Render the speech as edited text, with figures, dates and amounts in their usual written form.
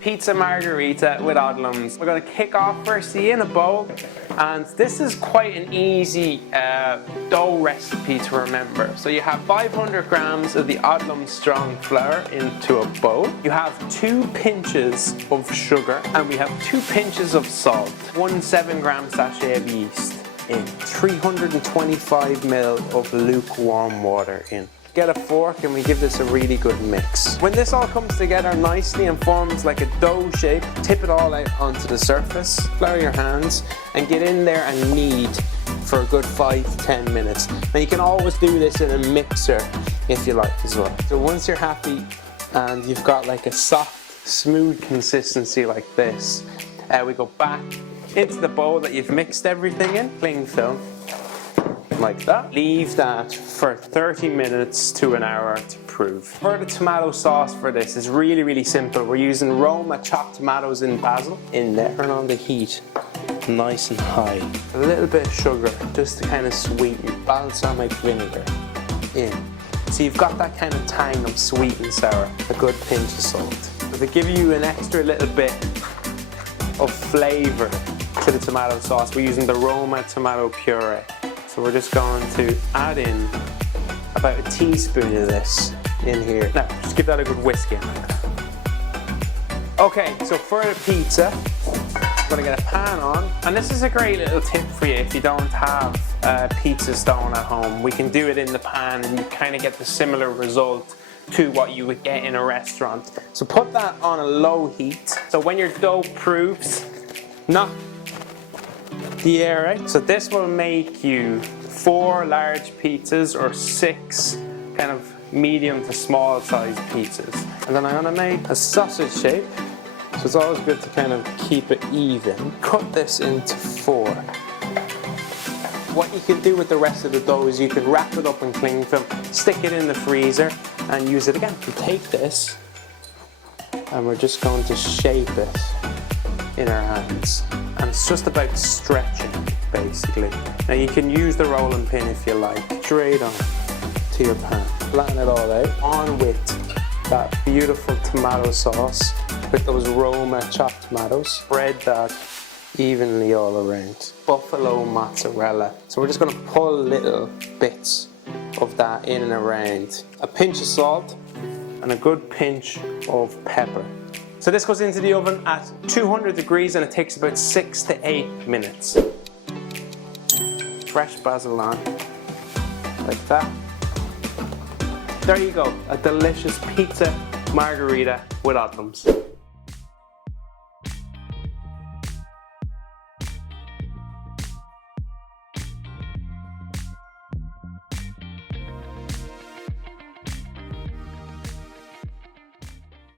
Pizza Margherita with Odlums. We're going to kick off firstly in a bowl, and this is quite an easy dough recipe to remember. So you have 500 grams of the Odlum strong flour into a bowl. You have 2 pinches of sugar, and we have 2 pinches of salt, 1 7-gram sachet of yeast in, 325 ml of lukewarm water in. Get a fork and we give this a really good mix. When this all comes together nicely and forms like a dough shape, tip it all out onto the surface, flour your hands and get in there and knead for a good 5-10 minutes. Now you can always do this in a mixer if you like as well. So once you're happy and you've got like a soft, smooth consistency like this, we go back into the bowl that you've mixed everything in, cling film, like that. Leave that for 30 minutes to an hour to prove. For the tomato sauce for this is really simple. We're using Roma Chopped Tomatoes in Basil in there. Turn on the heat nice and high. A little bit of sugar just to kind of sweeten. Balsamic vinegar in. So you've got that kind of tang of sweet and sour. A good pinch of salt. So to give you an extra little bit of flavour to the tomato sauce, we're using the Roma tomato puree. So we're just going to add in about a teaspoon of this in here. Now, just give that a good whisk in. Okay, so for the pizza, I'm gonna get a pan on. And this is a great little tip for you if you don't have a pizza stone at home. We can do it in the pan and you kind of get the similar result to what you would get in a restaurant. So put that on a low heat. So when your dough proofs, not the air out. So this will make you 4 large pizzas or 6 kind of medium to small size pizzas. And then I'm gonna make a sausage shape. So it's always good to kind of keep it even. Cut this into 4. What you can do with the rest of the dough is you can wrap it up in cling film, stick it in the freezer and use it again. You take this and we're just going to shape it in our hands. And it's just about stretching, basically. Now you can use the rolling pin if you like. Straight on to your pan. Flatten it all out. On with that beautiful tomato sauce with those Roma chopped tomatoes. Spread that evenly all around. Buffalo mozzarella. So we're just going to pull little bits of that in and around. A pinch of salt and a good pinch of pepper. So this goes into the oven at 200 degrees and it takes about 6 to 8 minutes. Fresh basil on, like that. There you go, a delicious pizza margherita with Odlums.